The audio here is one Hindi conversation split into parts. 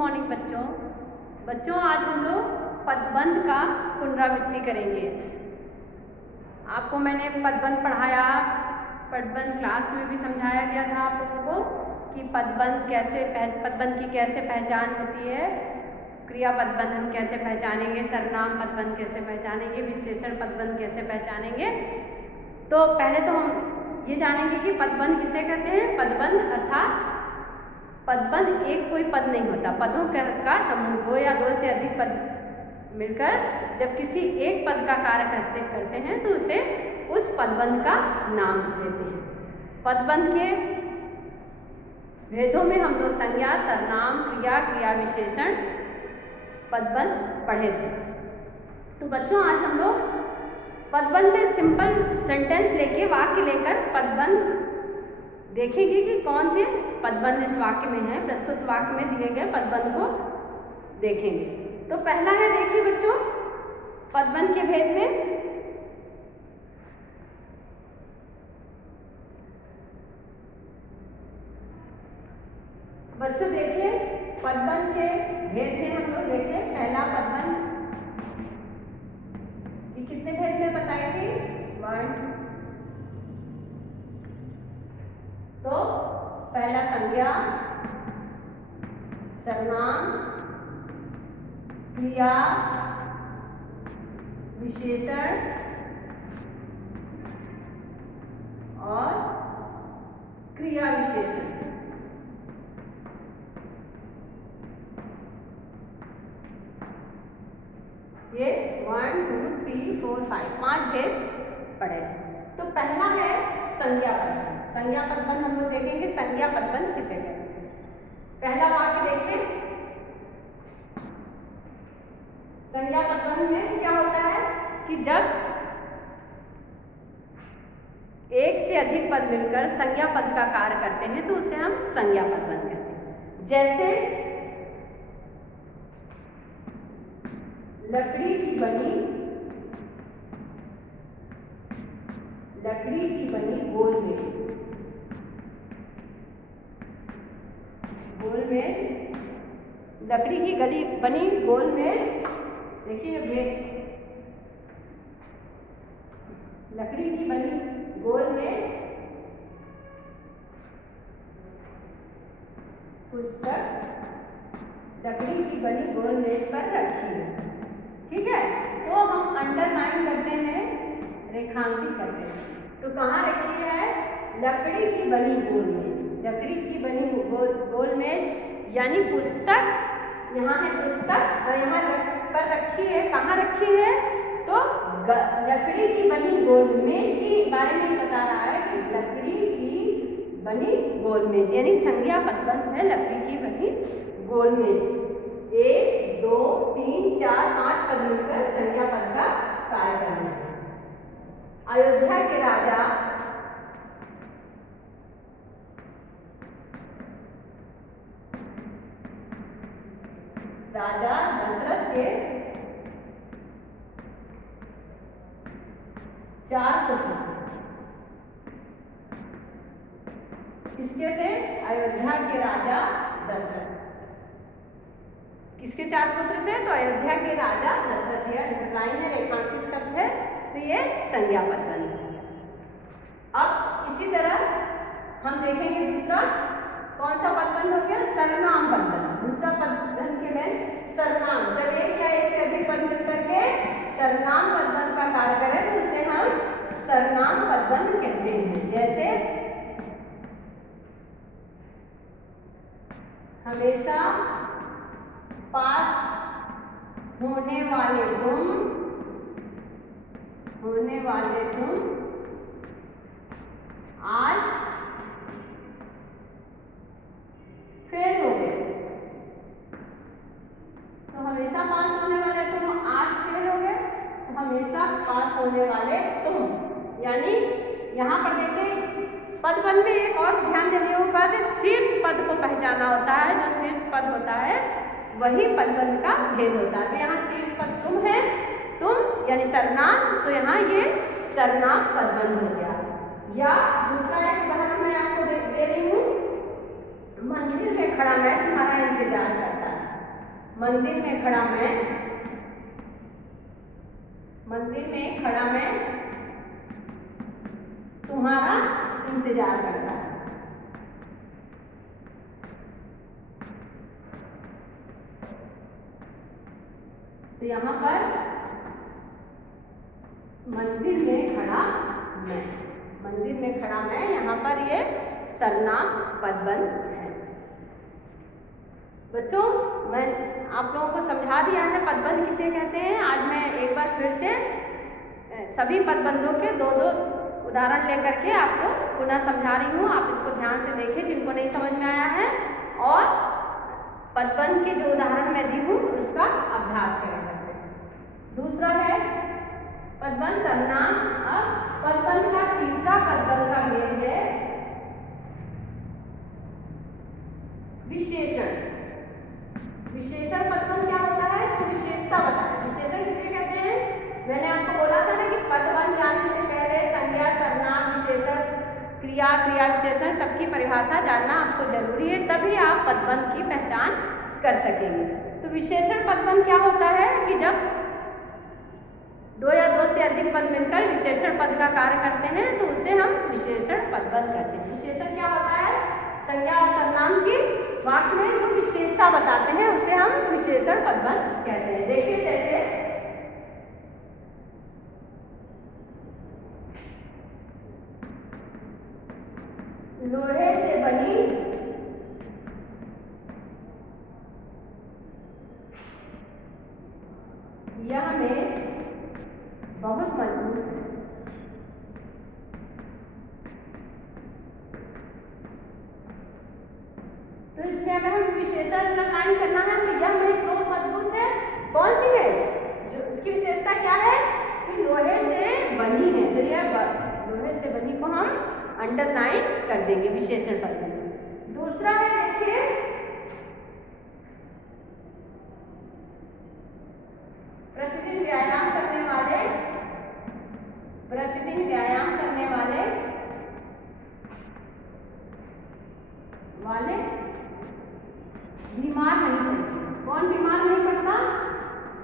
मॉर्निंग बच्चों। आज हम लोग पदबंध का पुनरावृत्ति करेंगे। आपको मैंने पदबंध पढ़ाया, पदबंध क्लास में भी समझाया गया था आप लोगों को कि पदबंध की कैसे पहचान होती है, क्रिया पदबंध हम कैसे पहचानेंगे, सर्वनाम पदबंध कैसे पहचानेंगे, विशेषण पदबंध कैसे पहचानेंगे। तो पहले तो हम ये जानेंगे कि पदबंध किसे कहते हैं। पदबंध अर्थात पदबंध एक कोई पद नहीं होता, पदों का समूह, दो या दो से अधिक पद मिलकर जब किसी एक पद का कार्य करते हैं तो उसे उस पदबंध का नाम देते हैं। पदबंध के भेदों में हम लोग संज्ञा, सर्वनाम, क्रिया, क्रिया विशेषण पदबंध पढ़े थे। तो बच्चों आज हम लोग पदबंध में सिंपल सेंटेंस लेके, वाक्य लेकर पदबंध देखेंगे कि कौन से पदबंध इस वाक्य में है। प्रस्तुत वाक्य में दिए गए पदबंध को देखेंगे। तो पहला है, देखिए बच्चों, पदबंध के भेद में बच्चों देखिए, पदबंध के भेद में हम लोग देखें पहला पदबंध कि कितने भेद में बताए थे, 1। तो पहला संज्ञा, सर्वनाम, क्रिया विशेषण और क्रिया विशेषण। ये 1, 2, 3, 4, 5 5 भेद पढ़े। तो पहला है संज्ञा पदबंध। संज्ञा पदबंध हम लोग देखेंगे, संज्ञा पदबंध किसे कहते हैं। पहला वाक्य देखें, संज्ञा पदबंध में क्या होता है कि जब एक से अधिक पद मिलकर संज्ञा पद का कार्य करते हैं तो उसे हम संज्ञा पदबंध कहते हैं। जैसे लकड़ी की बनी गोल में, लकड़ी की बनी गोल में, देखिए लकड़ी की बनी गोल में पुस्तक लकड़ी की बनी गोल मेज पर रखी है। ठीक है, तो हम अंडरलाइन करते हैं, रेखांकित करते हैं। तो कहाँ रखी है, लकड़ी की बनी गोल मेज। लकड़ी की बनी गोल मेज यानी पुस्तक, यहाँ है पुस्तक और यहाँ पर रखी है। कहाँ रखी है, तो लकड़ी की बनी गोल मेज के बारे में बता रहा है कि लकड़ी की बनी गोल मेज यानी संज्ञा पदबंध है लकड़ी की बनी गोल मेज। 1, 2, 3, 4, 5 पद मिलकर संज्ञा पद का कार्य करना है। अयोध्या के राजा दशरथ के 4 पुत्र। किसके थे, अयोध्या के राजा दशरथ। किसके 4 पुत्र थे, तो अयोध्या के राजा दशरथ है। अंडरलाइन है, रेखांकित शब्द है, तो ये संज्ञा पदबंध है। अब इसी तरह हम देखेंगे दूसरा, कौन सा पदबंध हो गया, सर्वनाम पदबंध। दूसरा पदबंध के में सर्वनाम, जब एक या एक से अधिक पद मिलकर के सर्वनाम पदबंध का कार्य करें तो उसे हम सर्वनाम पदबंध कहते हैं। जैसे हमेशा पास होने वाले तुम आज फेल हो गए। तो हमेशा पास होने वाले तुम आज फेल हो गए, तो हमेशा पास होने वाले तुम, यानी यहाँ पर देखिए पदबंध में एक और ध्यान देने योग्य बात है, शीर्ष पद को पहचाना होता है। जो शीर्ष पद होता है वही पदबंध का भेद होता है। तो यहाँ शीर्ष पद तुम है, तुम यानी सर्वनाम, तो यहाँ ये सर्वनाम पदबंध हो गया। या दूसरा एक उदाहरण मैं आपको दे रही हूँ, मंदिर में खड़ा मैं तुम्हारा इंतजार करता है। मंदिर में खड़ा मैं, मंदिर में खड़ा मैं तुम्हारा इंतजार करता है। तो यहाँ पर मंदिर में खड़ा मैं, मंदिर में खड़ा मैं, यहाँ पर ये सर्वनाम पदबंध है। बच्चों मैं आप लोगों को समझा दिया है पदबंध किसे कहते हैं। आज मैं एक बार फिर से सभी पदबंधों के दो दो उदाहरण लेकर के आपको पुनः समझा रही हूँ। आप इसको ध्यान से देखें जिनको नहीं समझ में आया है, और पदबंध के जो उदाहरण मैं दी हूँ उसका अभ्यास करें। दूसरा है पदबंध सर्वनाम। अब पदबंध का तीसरा पदबंध का मेल है विशेषण। विशेषण पदबंध क्या होता है? जो विशेषता बताए। विशेषण किसे कहते हैं? मैंने आपको बोला था ना कि पदबंध जानने से पहले संज्ञा, सर्वनाम, विशेषण, क्रिया, क्रिया विशेषण सबकी परिभाषा जानना आपको जरूरी है, तभी आप पदबंध की पहचान कर सकेंगे। तो विशेषण पदबंध क्या होता है कि जब दो या दो से अधिक पद मिलकर विशेषण पद का कार्य करते हैं तो उसे हम विशेषण पदबंध कहते हैं। विशेषण क्या होता है? संज्ञा और सर्वनाम की वाक्य में जो विशेषता बताते हैं उसे हम विशेषण पदबंध कहते हैं। देखिए जैसे लोहे से बनी यह मेज बहुत मजबूत है। तो इसमें अगर हमें विशेषण लाइन करना है तो यह मेज बहुत मजबूत है। कौन सी मेज? जो उसकी विशेषता क्या है कि लोहे से बनी है, तो यह लोहे से बनी को हम अंडरलाइन कर देंगे विशेषण पद में। दूसरा है देखिए प्रतिदिन व्यायाम करने वाले, प्रतिदिन व्यायाम करने वाले वाले बीमार नहीं पड़ते। कौन बीमार नहीं पड़ता?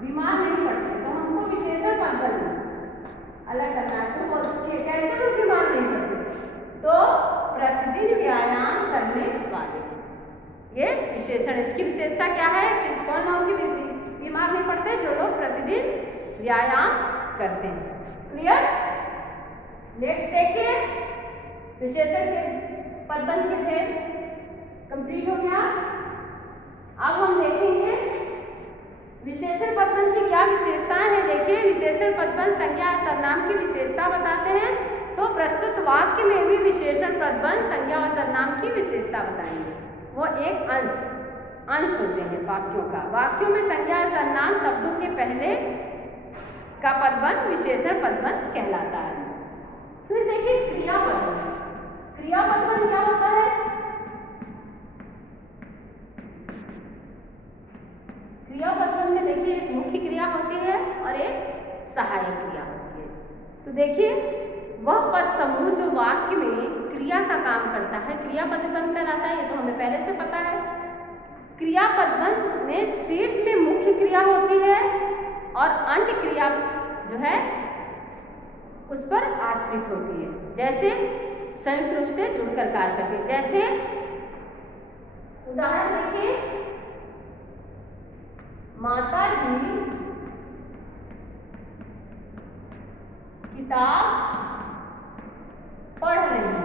बीमार नहीं पड़ते। तो हमको विशेषण पदबंध अलग करना है। तो कैसे लोग बीमार नहीं पड़ते? तो प्रतिदिन व्यायाम करने वाले, ये विशेषण। इसकी विशेषता क्या है कि कौन लोग बीमार नहीं पड़ते? जो लोग प्रतिदिन व्यायाम करते हैं। क्लियर? नेक्स्ट देखिए विशेषण के पदबंध के खेल कंप्लीट हो गया। अब हम देखेंगे विशेषण पदबंध की क्या विशेषताएं हैं। देखिए विशेषण पदबंध संज्ञा और सर्वनाम की विशेषता बताते हैं, तो प्रस्तुत वाक्य में भी विशेषण पदबंध संज्ञा और सर्वनाम की विशेषता बताएंगे। वो एक अंश होते हैं वाक्यों का। वाक्यों में संज्ञा और सर्वनाम शब्दों के पहले का पदबंध विशेषण पदबंध कहलाता है। फिर देखिए क्रिया पदबंध। क्रिया पदबंध क्या होता है? क्रिया पदबंध में देखिए एक मुख्य क्रिया होती है और एक सहायक क्रिया होती है। तो देखिए वह पद समूह जो वाक्य में क्रिया का काम करता है क्रिया पदबंध कहलाता है। ये तो हमें पहले से पता है। क्रिया पदबंध में शीर्ष में मुख्य क्रिया होती है और अन्य क्रिया जो है उस पर आश्रित होती है, जैसे संयुक्त रूप से जुड़कर कार्य करती है। जैसे उदाहरण देखिए माता जी किताब पढ़ रही है।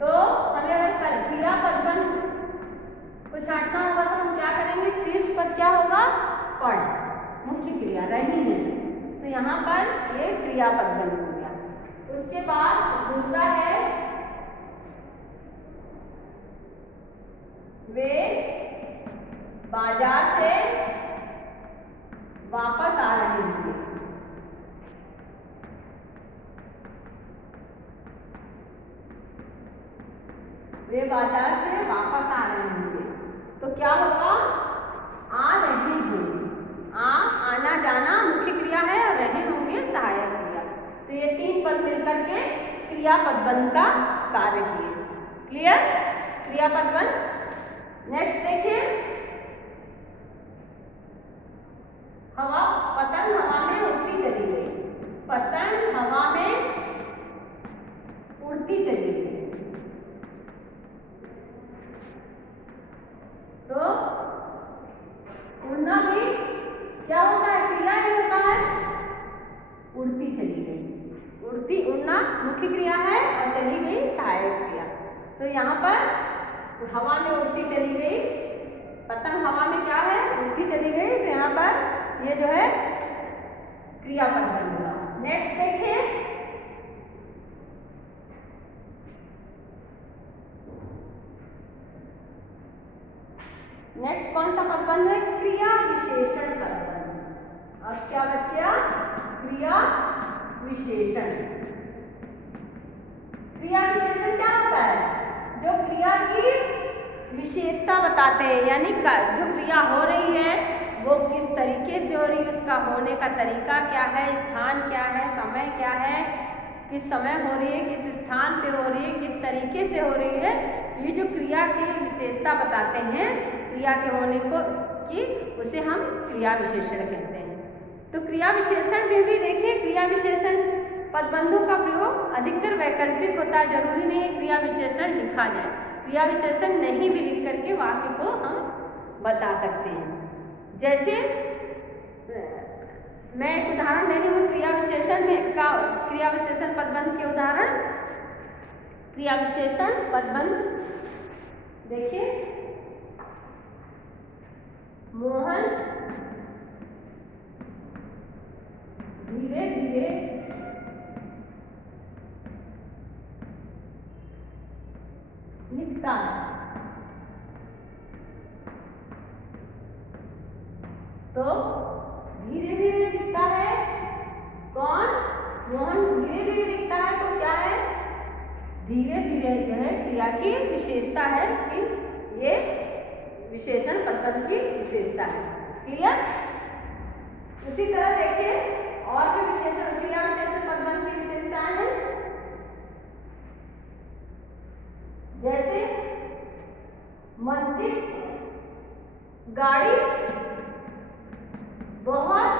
तो हमें अगर क्रिया पदबंध को छांटना होगा तो हम क्या करेंगे? शीर्ष पद क्या होगा? पढ़, मुख्य क्रिया रही है, तो यहाँ पर ये क्रिया पदबंध हो गया। उसके बाद दूसरा है वे बाजार से वापस आ रहे हैं। वे बाजार से वापस आ रहे होंगे, तो क्या होगा? आ रहे होंगे। आना जाना मुख्य क्रिया है और रहे होंगे सहायक क्रिया। तो ये तीन पद मिलकर के क्रिया पदबंध का कार्य किए। क्लियर? क्रिया पदबंध। नेक्स्ट देखिए तो उड़ना भी क्या होता है, क्रिया ही होता है। उड़ती चली गई, उड़ती उड़ना मुख्य क्रिया है और चली गई सहायक क्रिया। तो यहाँ पर हवा में उड़ती चली गई, पतंग हवा में क्या है, उड़ती चली गई। तो यहाँ पर ये जो है क्रियापद बन गया। नेक्स्ट देखिए, नेक्स्ट कौन सा पदबंध है, क्रिया विशेषण पदबंध। अब क्या बच गया, क्रिया विशेषण। क्रिया विशेषण क्या होता है, जो क्रिया की विशेषता बताते हैं, यानी जो क्रिया हो रही है वो किस तरीके से हो रही है, उसका होने का तरीका क्या है, स्थान क्या है, समय क्या है, किस समय हो रही है, किस स्थान पे हो रही है, किस तरीके से हो रही है, ये जो क्रिया की विशेषता बताते हैं क्रिया के होने को कि उसे हम क्रिया विशेषण कहते हैं। तो क्रिया विशेषण में भी देखिए, क्रिया विशेषण पदबंधों का प्रयोग अधिकतर वैकल्पिक होता है, जरूरी नहीं है क्रिया विशेषण लिखा जाए। क्रिया विशेषण नहीं भी लिख करके वाक्य को हम बता सकते हैं। जैसे मैं एक उदाहरण दे रही हूँ क्रिया विशेषण में का, क्रिया विशेषण पदबंध के उदाहरण। क्रिया विशेषण पदबंध देखिए, मोहन धीरे धीरे लिखता है। तो धीरे धीरे लिखता है कौन, मोहन धीरे धीरे लिखता है। तो क्या है, धीरे धीरे जो है क्रिया की विशेषता है कि ये विशेषण पदबंध की विशेषता है। क्लियर। उसी तरह देखिए और भी विशेषण, क्रिया विशेषण पदबंध की विशेषताएं हैं। जैसे मंदिर गाड़ी बहुत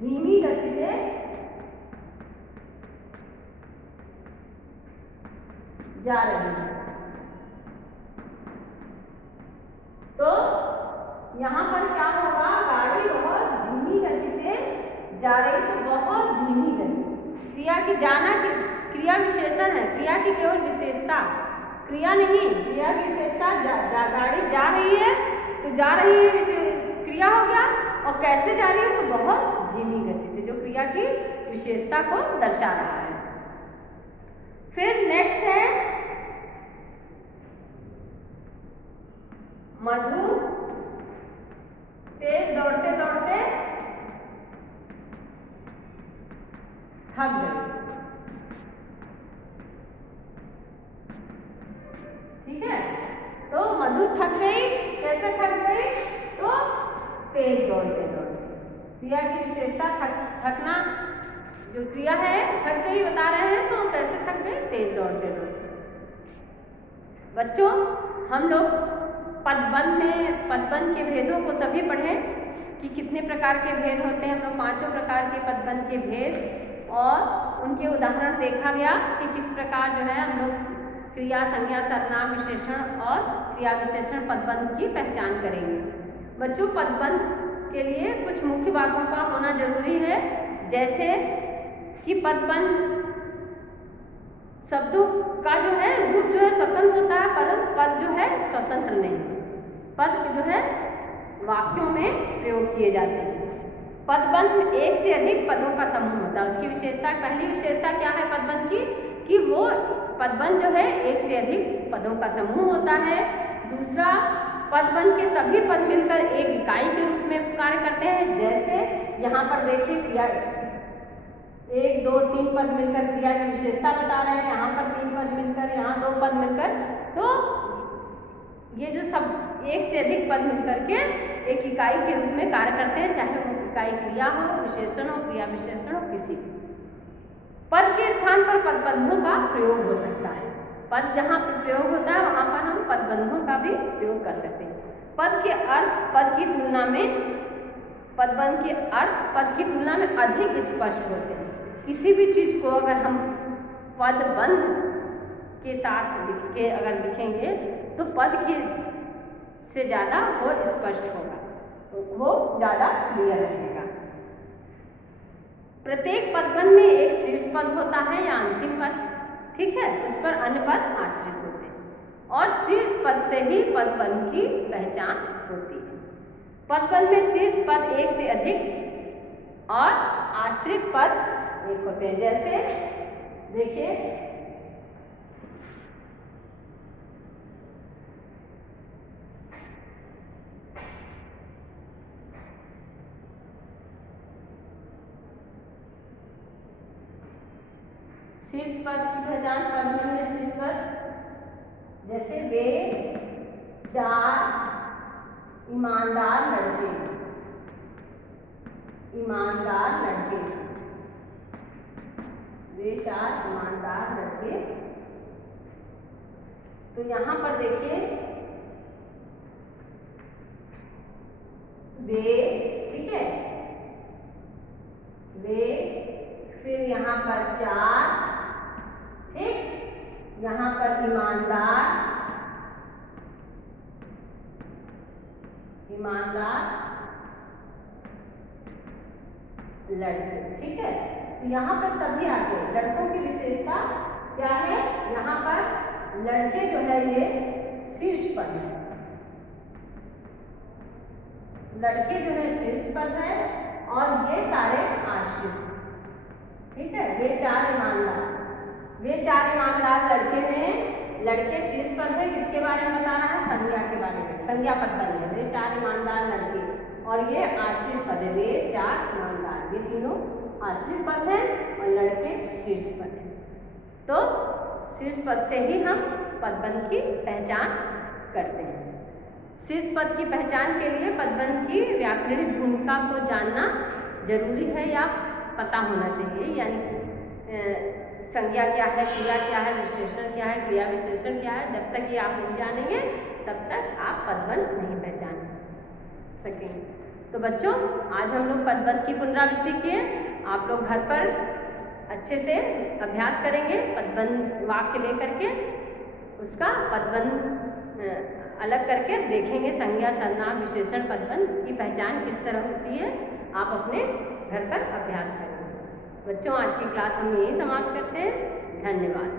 धीमी गति से जा रही है। तो यहाँ पर क्या होगा, गाड़ी बहुत धीमी गति से जा रही, तो बहुत धीमी गति क्रिया की जाना की क्रिया विशेषण है, क्रिया की केवल विशेषता, क्रिया नहीं, क्रिया की विशेषता गाड़ी जा रही है तो जा रही है क्रिया हो गया, और कैसे जा रही है तो बहुत धीमी गति से, जो क्रिया की विशेषता को दर्शा रहा है। फिर नेक्स्ट है मधु तेज दौड़ते दौड़ते थक गई। ठीक है, तो मधु थक गई, कैसे थक गई, तो तेज दौड़ते दौड़ते। क्रिया की विशेषता थकना, जो क्रिया है थक गई बता रहे हैं, तो कैसे थक गई, तेज दौड़ते दौड़ते। बच्चों हम लोग पदबंध के भेदों को सभी पढ़े कि कितने प्रकार के भेद होते हैं। हम लोग 5 प्रकार के पदबंध के भेद और उनके उदाहरण देखा गया कि किस प्रकार जो है हम लोग क्रिया, संज्ञा, सर्वनाम, विशेषण और क्रिया विशेषण पदबंध की पहचान करेंगे। बच्चों पदबंध के लिए कुछ मुख्य बातों का होना जरूरी है, जैसे कि पदबंध शब्दों का जो है रूप जो है स्वतंत्र होता है, परंतु पद जो है स्वतंत्र नहीं। पद जो है वाक्यों में प्रयोग किए जाते हैं। पदबंध में एक से अधिक पदों का समूह होता है। उसकी विशेषता, पहली विशेषता क्या है पदबंध की, कि वो पदबंध जो है एक से अधिक पदों का समूह होता है। दूसरा, पदबंध के सभी पद मिलकर एक इकाई के रूप में कार्य करते हैं। जैसे यहाँ पर देखिए क्रिया 1, 2, 3 पद मिलकर क्रिया की विशेषता बता रहे हैं, यहाँ पर 3 पद मिलकर, यहाँ 2 पद मिलकर, तो ये जो सब एक से अधिक पद मिलकर के एक इकाई के रूप में कार्य करते हैं, चाहे वो इकाई क्रिया हो, विशेषण हो, क्रिया विशेषण हो, किसी भी। पद के स्थान पर पदबंधों का प्रयोग हो सकता है। पद जहाँ पर प्रयोग होता है वहाँ पर हम पदबंधों का भी प्रयोग कर सकते हैं। पद के अर्थ पद की तुलना में, पदबंध के अर्थ पद की तुलना में अधिक स्पष्ट होते हैं। किसी भी चीज को अगर हम पदबंध के साथ लिख के अगर लिखेंगे तो पद की से ज़्यादा वो स्पष्ट होगा, वो ज़्यादा क्लियर रहेगा। प्रत्येक पदबंध में एक शीर्ष पद होता है या अंतिम पद, ठीक है, उस पर अन्य पद आश्रित होते हैं और शीर्ष पद से ही पदबंध की पहचान होती है। पदबंध में शीर्ष पद एक से अधिक और आश्रित पद एक होते हैं। जैसे देखिए, शीर्ष पद की पहचान पदबंध में शीर्ष पद, जैसे वे चार ईमानदार लड़के, ईमानदार लड़के, वे चार ईमानदार लड़के। तो यहाँ पर देखिए वे, ठीक है, वे, फिर यहाँ पर चार, ठीक, यहाँ पर ईमानदार, ईमानदार लड़के, ठीक है। तो यहाँ पर सभी आगे लड़कों की विशेषता क्या है, यहाँ पर लड़के जो है ये शीर्ष पद है, लड़के जो है शीर्ष पद है और ये सारे आश्रित, ठीक है। वे चार ईमानदार, वे चार ईमानदार लड़के में लड़के शीर्ष पद है, किसके बारे में बता रहा है, संज्ञा के बारे में, संज्ञा पदबंध है। वे चार ईमानदार लड़के और ये आश्रित पद है, वे चार ईमानदार, ये तीनों आश्रित पद हैं और लड़के शीर्ष पद है। तो शीर्ष पद से ही हम पदबंध की पहचान करते हैं। शीर्ष पद की पहचान के लिए पदबंध की व्याकरणिक भूमिका को जानना जरूरी है या पता होना चाहिए, यानी संज्ञा क्या है, क्रिया क्या है, विशेषण क्या है, क्रिया विशेषण क्या है। जब तक ये आप नहीं जानेंगे तब तक आप पदबंध नहीं पहचान सकेंगे। तो बच्चों, आज हम लोग पदबंध की पुनरावृत्ति किए। आप लोग घर पर अच्छे से अभ्यास करेंगे, पदबंध वाक्य लेकर के उसका पदबंध अलग करके देखेंगे, संज्ञा, सर्वनाम, विशेषण, पदबंध की पहचान किस तरह होती है। आप अपने घर पर अभ्यास करेंगे। बच्चों, आज की क्लास हम यही समाप्त करते हैं। धन्यवाद।